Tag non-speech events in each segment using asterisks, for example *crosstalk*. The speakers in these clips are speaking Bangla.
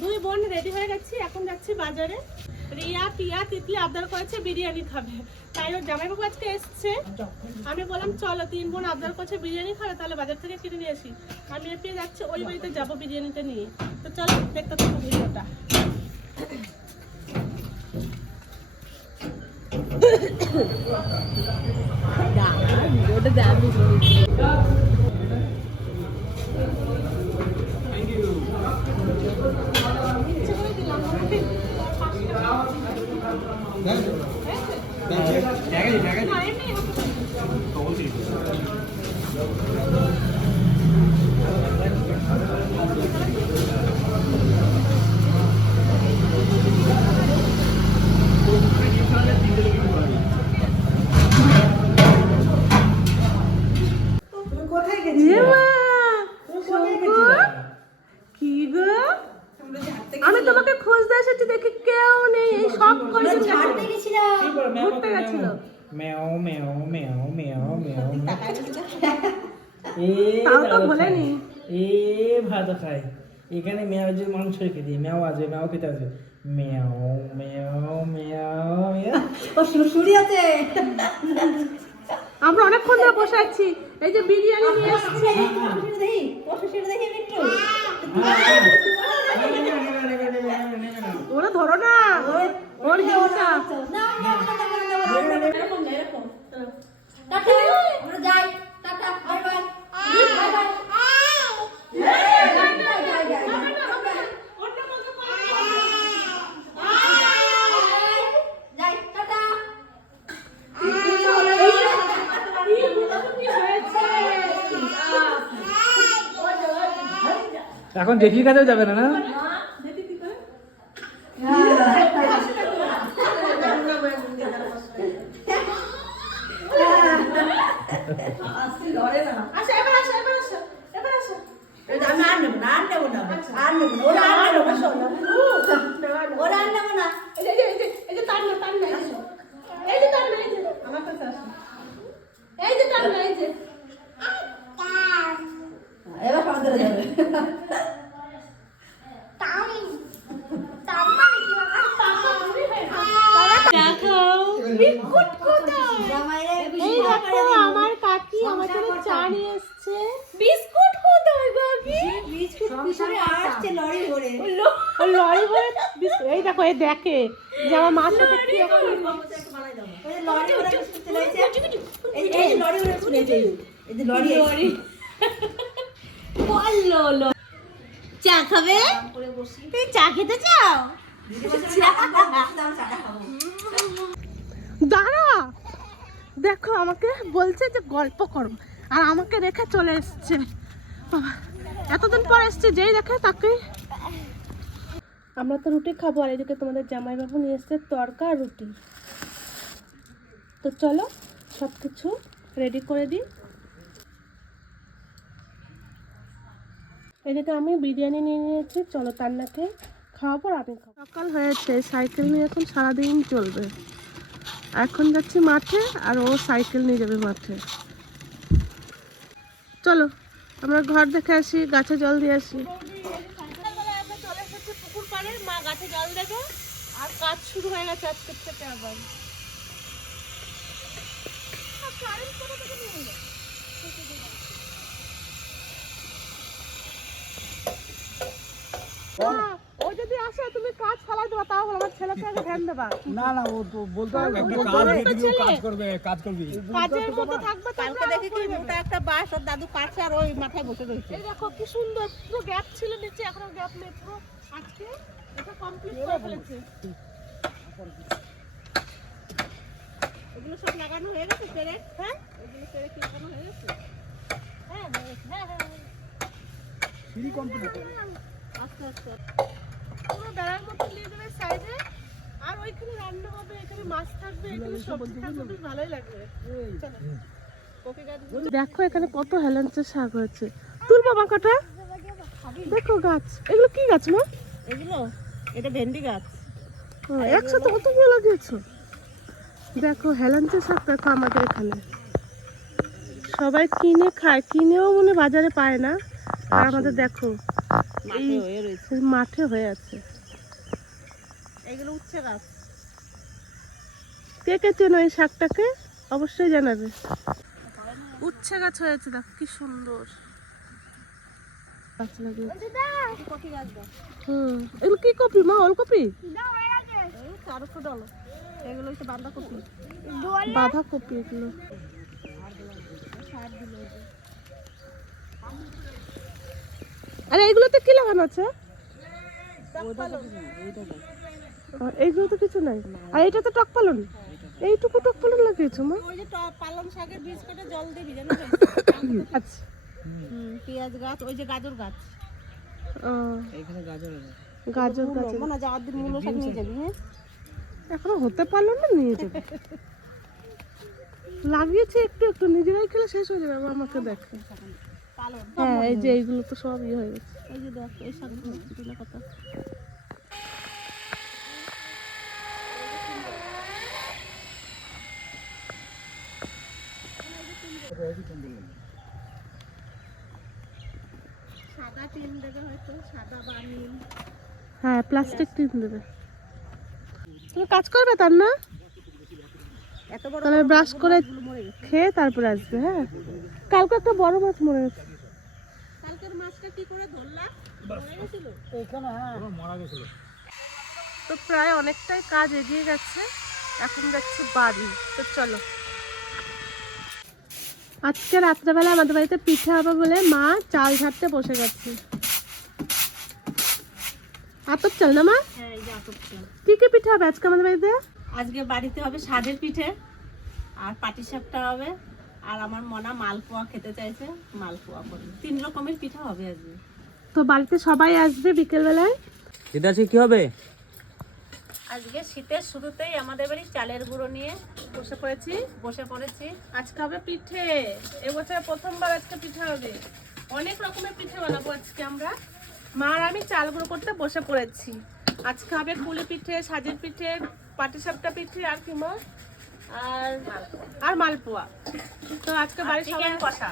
দুই বোন রেডি হয়ে গেছি এখন যাচ্ছি বাজারে। রিয়া পিয়া তিতলি আবদার করেছে বিরিয়ানি খাবে। তাই ওর জামাইবাবু আজকে এসছে। আমি বললাম চলো তিন বোন আবদার করছে বিরিয়ানি খাবে তাহলে বাজার থেকে কিনে নিয়ে আসি। আমি আর পিয়া যাচ্ছি ওই বাড়িতে যাব বিরিয়ানিটা নিয়ে। তো চলো দেখতে থাকো ভিডিওটা। *coughs* কি গো আমি তোমাকে খুঁজতে এসেছি দেখি কেউ নেই এই সব কয়জন গেছে ঘুরতে গেছিল ম্যাও ম্যাও ম্যাও ম্যাও ম্যাও এ ভাত খায়। এখানে ম্যাও যে মাংস রেখে দিই ম্যাও আছে ম্যাও খেতে আছে। ম্যাও ম্যাও ম্যাও ও শুশুরি আছে। আমরা অনেকক্ষণ ধরে বসে আছি। এই যে বিরিয়ানি নিয়ে এসেছি। দেখি দেখি একটু ওরা ধরো না ওর হিংসা না না না না না এরকম না এরকম টাটা আমরা যাই tata bye bye bye bye যাই টাটা এখন জেঠির কাছেও যাবে না না আচ্ছা এবার আসো এবার আসো এবার আসো আমি আর নেব না আর নেব না আর নেব না ওরা আর নেব না ওরা আর নেব না এই যে এই যে এই যে তার না তার না এই যে এই যে তার না এই যে আমার কাছে আসো এই যে তার না এই যে এবার সব ধরে যাবে দেখো বিস্কুট কোথায় জামাইরে এই দেখো আমার কাকি আমার এসছে। বিস্কুট কোথায় কাকি বিস্কুট পিছনে আসছে লরি ভরে। ও লরি ভরে বিস্কুট এই দেখো এই দেখে। যে আমার মার সাথে কি একটা ওই লরি ভরে বিস্কুট এই যে লরি ভরে এই যে লরি লরি বলল চা খাবে? তুমি চা খেতে চাও? দাঁড়া। দেখো আমাকে বলছে যে গল্প করো। আর আমাকে রেখে চলে এসছে। এতদিন পর এসছে, যেই দেখে তাকে আমরা তো রুটি খাব, আর এদিকে তোমাদের জামাইবাবু নিয়ে এসছে তরকা আর রুটি। তো চলো সব কিছু রেডি করে দিই। এদিকে আমি বিরিয়ানি নিয়ে নিয়েছি, চলো তান্নাকে খাওয়াবো আর আমি খাব। সকাল হয়েছে, সাইকেল নিয়ে এখন সারাদিন চলবে। এখন যাচ্ছি মাঠে, আর ও সাইকেল নিয়ে যাবে মাঠে। চলো, আমরা ঘর দেখে আসি, গাছে জল দিয়ে আসি। চলে পুকুর পাড়ে মা গাছে জল দেবে আর কাজ শুরু হয়ে গেছে আজকের থেকে আবার যদি আসে তুমি কাজ ফেলাই দেবা তাও হলো, আমার ছেলেকে আগে ধ্যান দেবা না। না ও তো বলতে কাজ করবে কাজ করবি। কাজের মধ্যে থাকবে কালকে দেখি কি মোটা একটা বাস আর দাদু কাটছে আর ওই মাথায় বসে রয়েছে। এই দেখো কি সুন্দর। পুরো গ্যাপ ছিল নিচে এখন গ্যাপ নেই। পুরো আজকে এটা কমপ্লিট করে ফেলেছে। এগুলো সব লাগানো হয়ে গেছে পেরে হ্যাঁ? এগুলো পেরে কি লাগানো হয়ে গেছে? হ্যাঁ হ্যাঁ, কমপ্লিট আস্তে আস্তে। পুরো বেড়ার মতো নিয়ে দেবে সাইডে। আর ওইখানে রান্না হবে এখানে মাছ থাকবে এখানে সবজি থাকবে বেশ ভালোই লাগবে। চলো। দেখো এখানে কত হেলেঞ্চের শাক হয়েছে। তুলবো বাঁকাটা দেখো গাছ। এগুলো কি গাছ মা? এগুলো? এটা ভেন্ডি গাছ। একসাথে কতগুলো লাগিয়েছো? দেখো হেলেঞ্চের শাক দেখো আমাদের এখানে। সবাই কিনে খায়। কিনেও মনে বাজারে পায় না। আর আমাদের দেখো মাঠে হয়ে আছে। এগুলো উচ্ছে গাছ। কে কে চেনো এই শাকটাকে? অবশ্যই জানাবে। উচ্ছে গাছ হয়েছে দেখো কি সুন্দর। গাছ লাগিয়েছে। হুম। এগুলো কি কপি? মা ওলকপি? চারশো ডলার এগুলো হচ্ছে বাঁধাকপি। বাঁধাকপি এগুলো। আরে এইগুলোতে কি লাগানো আছে? এইগুলো তো কিছু নাই। আর এইটা তো টক পালন। এইটুকু টক পালন লাগিয়েছো মা? ওই যে ট- পালং শাকের বীজ কেটে জল ভিজানো আচ্ছা। পেঁয়াজ গাছ ওই যে গাজর গাছ। ও, গাজর গাজর গাছ মনে যাওয়ার দিন মূলো শাক নিয়ে যাবি হ্যাঁ? এখনও হতে পারল না নিয়ে যাবে। লাগিয়েছি একটু একটু। নিজেরাই খেলে শেষ হয়ে যাবে আমাকে দেখে। হ্যাঁ এই যে এইগুলো তো সব ইয়ে হয়ে গেছে। এই যে দেখ এই শাকগুলো সাদা টিন দেবে হয়তো হ্যাঁ প্লাস্টিক টিন দেবে। তুমি কাজ করবে তার না? ব্রাশ করে খেয়ে তারপরে আসবে হ্যাঁ? কালকে একটা বড় মাছ মরে গেছে। তো প্রায় অনেকটাই কাজ এগিয়ে গেছে, এখন যাচ্ছি বাড়ি। তো চলো। আজকে রাত্রেবেলা আমাদের বাড়িতে পিঠে হবে বলে মা চাল ঝাড়তে বসে গেছে। আতপ চাল না মা? হ্যাঁ এই যে আটকছে কি কি পিঠে হবে আজকে আমাদের বাড়িতে? আজকে বাড়িতে হবে সাদের পিঠে আর পাটি সাপটা হবে আর আমার মনা মালপোয়া খেতে চাইছে মালপোয়া করবে তিন রকমের পিঠা হবে আজকে। তো বাড়িতে সবাই আসবে বিকেলবেলায়? এটা আছে কি হবে? আজকে শীতের শুরুতেই আমাদের বাড়ি চালের গুঁড়ো নিয়ে বসে পড়েছি বসে পড়েছি। আজকে হবে পিঠে। এবছর প্রথমবার আজকে পিঠে হবে। অনেক রকমের পিঠে বানাবো আজকে আমরা। মা আর আমি চাল গুঁড়ো করতে বসে পড়েছি। আজকে হবে কুলি পিঠে সাজের পিঠে পাটিসাপটা পিঠে আর কি মা? আর আর মালপোয়া। তো আজকে বাড়ির সবাই কষা।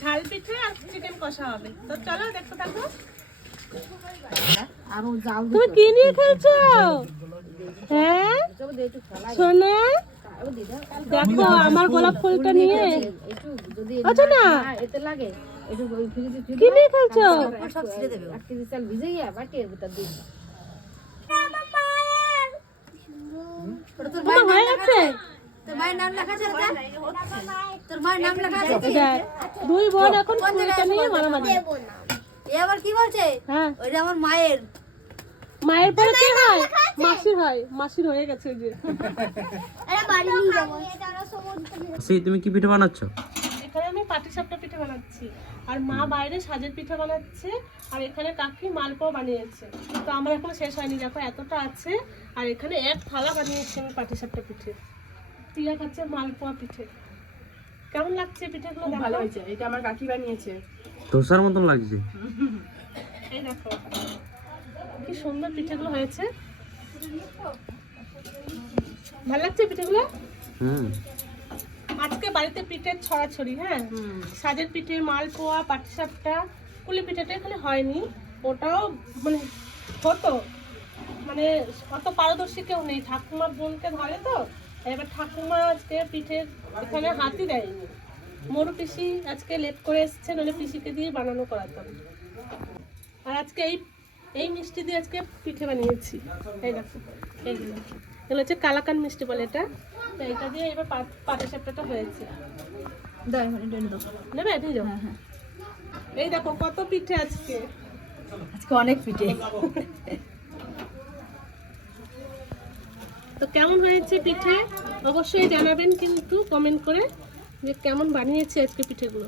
ঝাল পিঠে আর চিকেন কষা হবে। তো চলো দেখতে থাকো। আরও জাল তুমি কি নিয়ে খেলছো? হ্যাঁ? সোনা দেখো আমার গোলাপ ফুলটা নিয়ে। আচ্ছা না। এতে লাগে কি নিয়ে খেলছো? সব ছেড়ে দেবে চাল ভিজাইয়া বাটির ভিতর তোমার হয়ে গেছে দুই বোন এখন ফুলটা নিয়ে মারামারি। এ আবার কি বলছে? হ্যাঁ। ওইটা আমার মায়ের। মায়ের পরে কি হয়? মাসির হয়। মাসির হয়ে গেছে ওই যে। সেই তুমি কি পিঠে বানাচ্ছ? এখানে আমি পাটিসাপটা পিঠে বানাচ্ছি। আর মা বাইরে সাজের পিঠে বানাচ্ছে আর এখানে কাকি মালপোয়া বানিয়েছে। তো আমার এখনও শেষ হয়নি দেখো এতটা আছে। আর এখানে এক থালা বানিয়েছি আমি পাটিসাপটা পিঠে। টিয়া খাচ্ছে মালপোয়া পিঠে। কেমন লাগছে পিঠেগুলো ভালো হয়েছে এটা আমার কাকি বানিয়েছে। ধোসার মতন লাগছে। এই দেখো। কি সুন্দর পিঠেগুলো হয়েছে। ভালো লাগছে পিঠেগুলো? হুম আজকে বাড়িতে পিঠের ছড়াছড়ি হ্যাঁ? সাজের পিঠে মালপোয়া পাটিসাপটা কুলি পিঠেটা এখানে হয়নি। ওটাও মানে হতো। মানে অত পারদর্শী কেউ নেই। ঠাকুমা বোনকে ধরে তো। এবার ঠাকুমা আজকে পিঠে এখানে হাতই দেয়নি। মরু পিসি আজকে লেট করে এসছে নাহলে পিসিকে দিয়ে বানানো করাতাম। আর আজকে এই এই মিষ্টি দিয়ে আজকে পিঠে বানিয়েছি। এই দেখো এইগুলো এগুলো হচ্ছে কালাকান মিষ্টি বলে এটা। তো এটা দিয়ে এবার পাটি সাপটাটা হয়েছে। নেবে? নিয়ে যাও এই দেখো কত পিঠে আজকে। আজকে অনেক পিঠে। তো কেমন হয়েছে পিঠে? অবশ্যই জানাবেন কিন্তু কমেন্ট করে যে কেমন বানিয়েছে আজকে পিঠেগুলো?